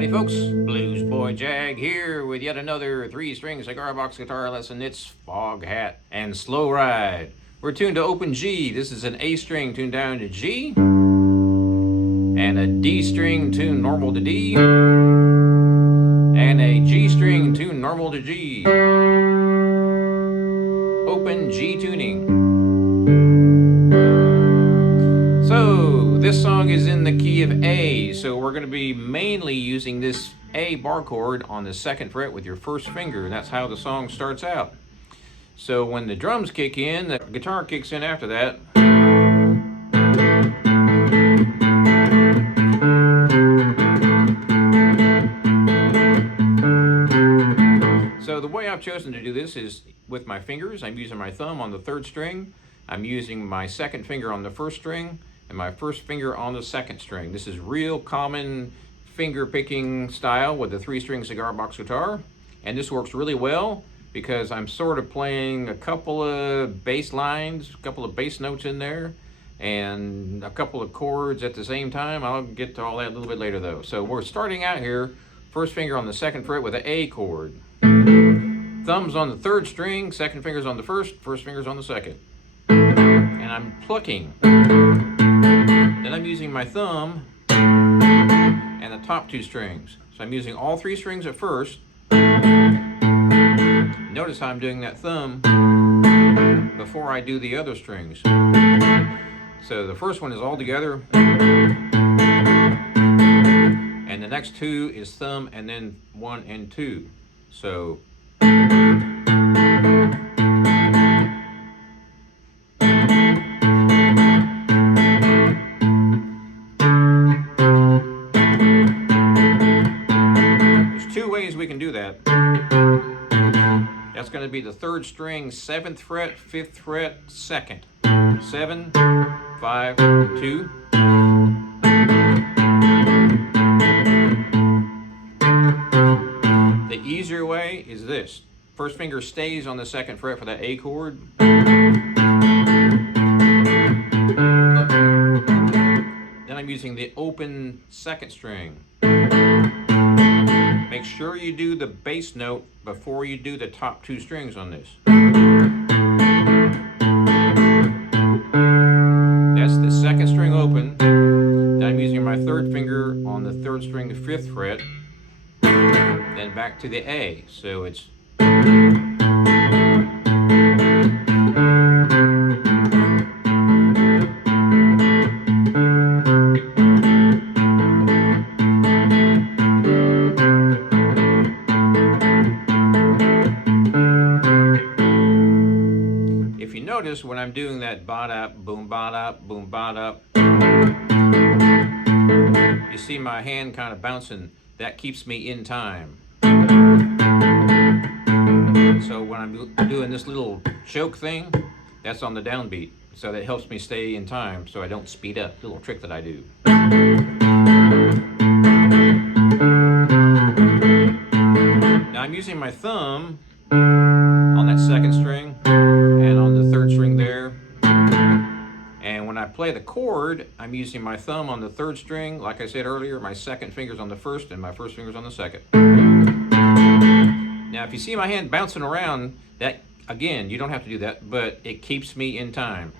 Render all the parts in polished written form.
Howdy folks, Bluesboyjag here with yet another 3-string cigar box guitar lesson. It's Foghat and Slow Ride. We're tuned to open G. This is an A string tuned down to G, and a D string tuned normal to D, and a G string tuned normal to G. Open G tuning. So this song is in the key of A, so we're going to be mainly using this A bar chord on the 2nd fret with your first finger, and that's how the song starts out. So when the drums kick in, the guitar kicks in after that. So the way I've chosen to do this is with my fingers. I'm using my thumb on the 3rd string, I'm using my 2nd finger on the 1st string, and my 1st finger on the 2nd string. This is real common finger picking style with the 3-string cigar box guitar, and this works really well because I'm sort of playing a couple of bass lines, a couple of bass notes in there, and a couple of chords at the same time. I'll get to all that a little bit later though. So we're starting out here, 1st finger on the 2nd fret with an A chord. Thumb's on the 3rd string, 2nd finger's on the 1st, 1st finger's on the 2nd. And I'm plucking. Then I'm using my thumb and the top 2 strings. So I'm using all 3 strings at first. Notice how I'm doing that thumb before I do the other strings. So the first one is all together, and the next 2 is thumb and then 1 and 2. So we can do that. That's going to be the 3rd string, 7th fret, 5th fret, 2nd. 7, 5, 2. The easier way is this. 1st finger stays on the 2nd fret for that A chord. Then I'm using the open 2nd string. Make sure you do the bass note before you do the top 2 strings on this. That's the 2nd string open. Then I'm using my 3rd finger on the 3rd string, the 5th fret. Then back to the A. So it's notice when I'm doing that ba-da, boom, ba-da, boom, ba-da, you see my hand kind of bouncing. That keeps me in time. So when I'm doing this little choke thing, that's on the downbeat. So that helps me stay in time so I don't speed up. Little trick that I do. Now I'm using my thumb on that 2nd string and on the 3rd string there, and when I play the chord, I'm using my thumb on the 3rd string. Like I said earlier, my 2nd finger's on the 1st and my 1st finger's on the 2nd. Now if you see my hand bouncing around, that again, you don't have to do that, but it keeps me in time.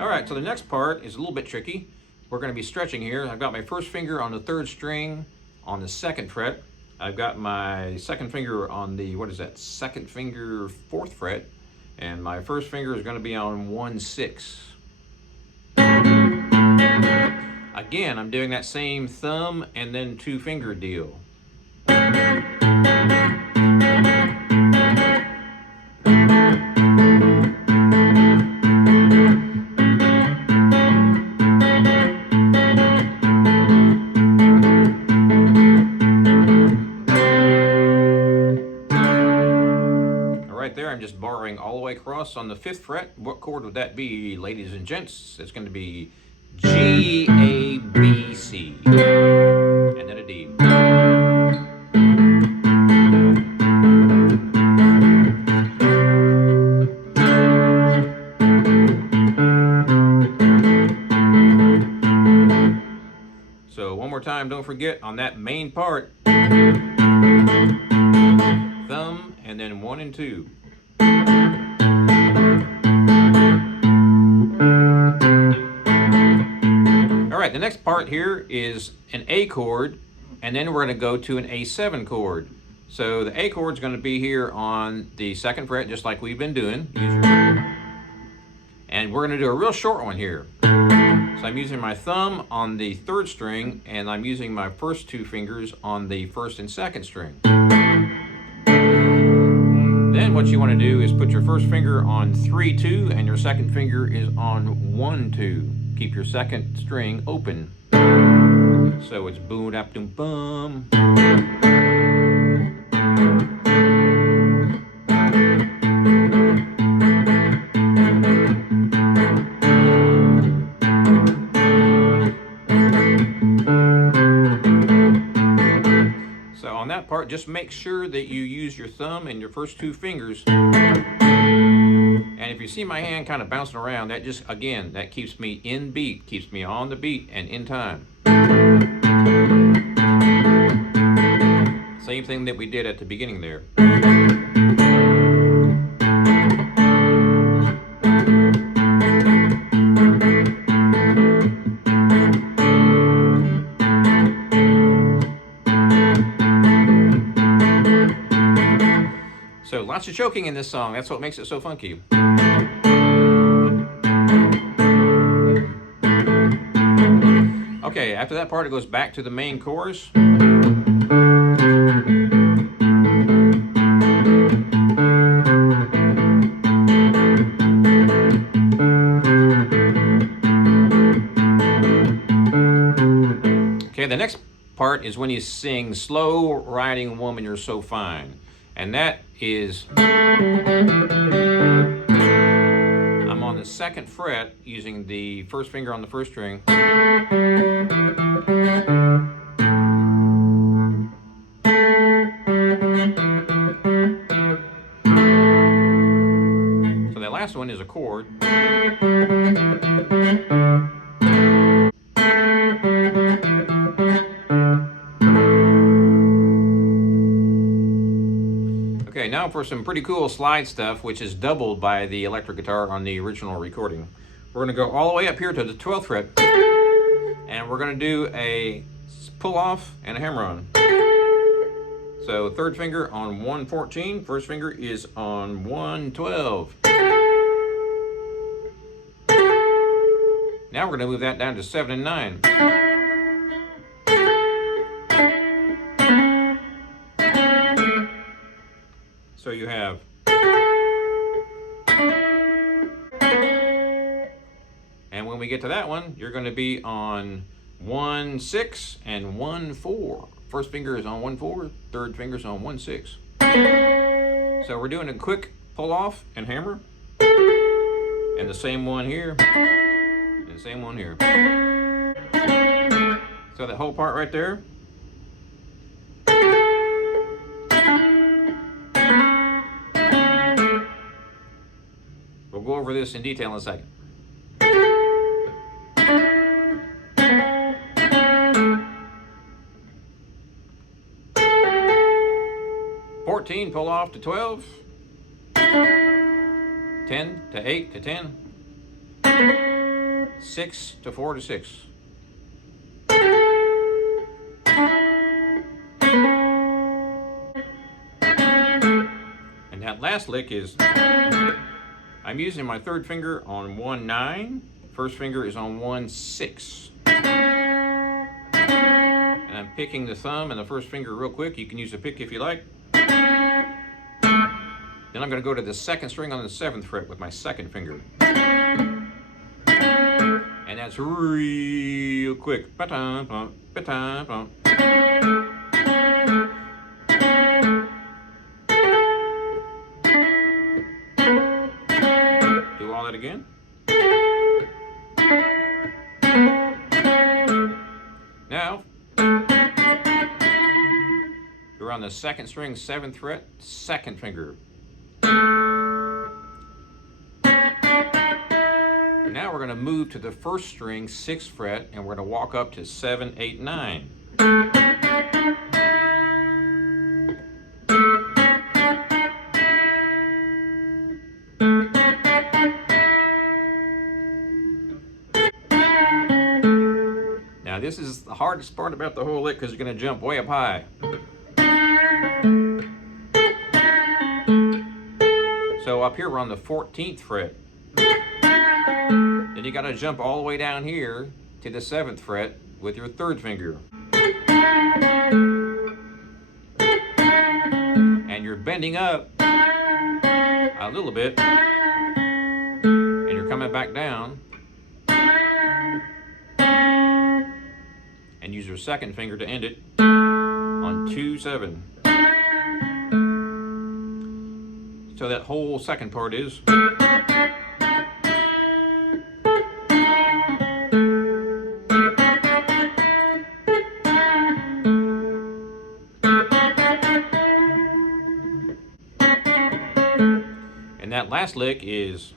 Alright, so the next part is a little bit tricky. We're going to be stretching here. I've got my 1st finger on the 3rd string on the 2nd fret. I've got my 2nd finger on the, 2nd finger, 4th fret. And my 1st finger is going to be on 1/6. Again, I'm doing that same thumb and then 2 finger deal. I'm just borrowing all the way across on the 5th fret. What chord would that be, ladies and gents? It's going to be G, A, B, C, and then a D. time, don't forget on that main part, thumb and then 1 and 2. Alright, the next part here is an A chord, and then we're going to go to an A7 chord. So the A chord is going to be here on the 2nd fret, just like we've been doing. And we're going to do a real short one here. So I'm using my thumb on the 3rd string, and I'm using my first 2 fingers on the 1st and 2nd string. Then what you want to do is put your first finger on 3-2, and your second finger is on 1-2. Keep your 2nd string open. So it's boom dap doom bum. So on that part, just make sure that you use your thumb and your first 2 fingers. And if you see my hand kind of bouncing around, that just, again, that keeps me in beat, keeps me on the beat and in time. Same thing that we did at the beginning there. So lots of choking in this song. That's what makes it so funky. Okay, after that part, it goes back to the main chorus. Okay, the next part is when you sing Slow Riding Woman, You're So Fine. And that is, I'm on the 2nd fret using the 1st finger on the 1st string. So that last one is a chord. Okay, now for some pretty cool slide stuff, which is doubled by the electric guitar on the original recording. We're going to go all the way up here to the 12th fret, and we're going to do a pull off and a hammer on. So 3rd finger on 114, 1st finger is on 112. Now we're going to move that down to 7 and 9. So you have, and when we get to that one, you're going to be on 1-6 and 1-4. 1st finger is on 1-4, 3rd finger is on 1-6. So we're doing a quick pull off and hammer, and the same one here, and the same one here. So that whole part right there. We'll go over this in detail in a second. Pull off to 12, 10 to 8 to 10, 6 to 4 to 6. And that last lick is, I'm using my 3rd finger on 1-9, 1st finger is on 1-6. And I'm picking the thumb and the 1st finger real quick. You can use a pick if you like. Then I'm going to go to the 2nd string on the 7th fret with my 2nd finger. And that's real quick. Ba-dum, ba-dum. Do all that again. Now, you're on the 2nd string, 7th fret, 2nd finger. Now we're going to move to the 1st string, 6th fret, and we're going to walk up to 7, 8, 9. this is the hardest part about the whole lick because you're going to jump way up high. So up here we're on the 14th fret. Then you got to jump all the way down here to the 7th fret with your 3rd finger. And you're bending up a little bit, and you're coming back down, and use your 2nd finger to end it on 2-7. So that whole second part is. And that last lick is,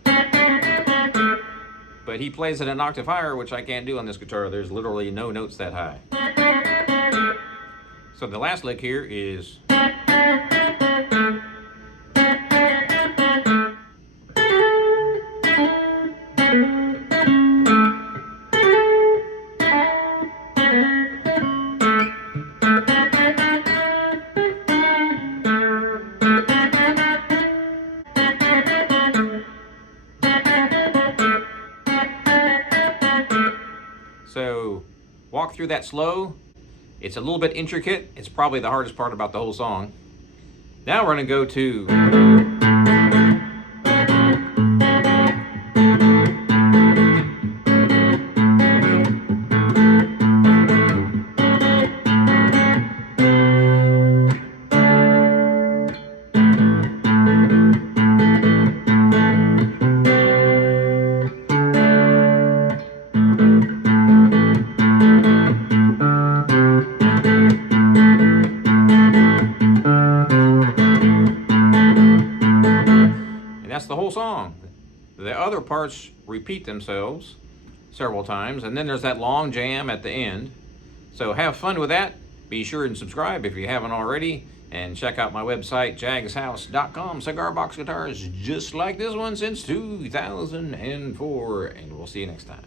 but he plays it an octave higher, which I can't do on this guitar. There's literally no notes that high. So the last lick here is. So walk through that slow. It's a little bit intricate. It's probably the hardest part about the whole song. Now we're going to go to. That's the whole song. The other parts repeat themselves several times, and then there's that long jam at the end. So have fun with that. Be sure and subscribe if you haven't already, and check out my website, jagshouse.com. Cigar box guitars just like this one since 2004, and we'll see you next time.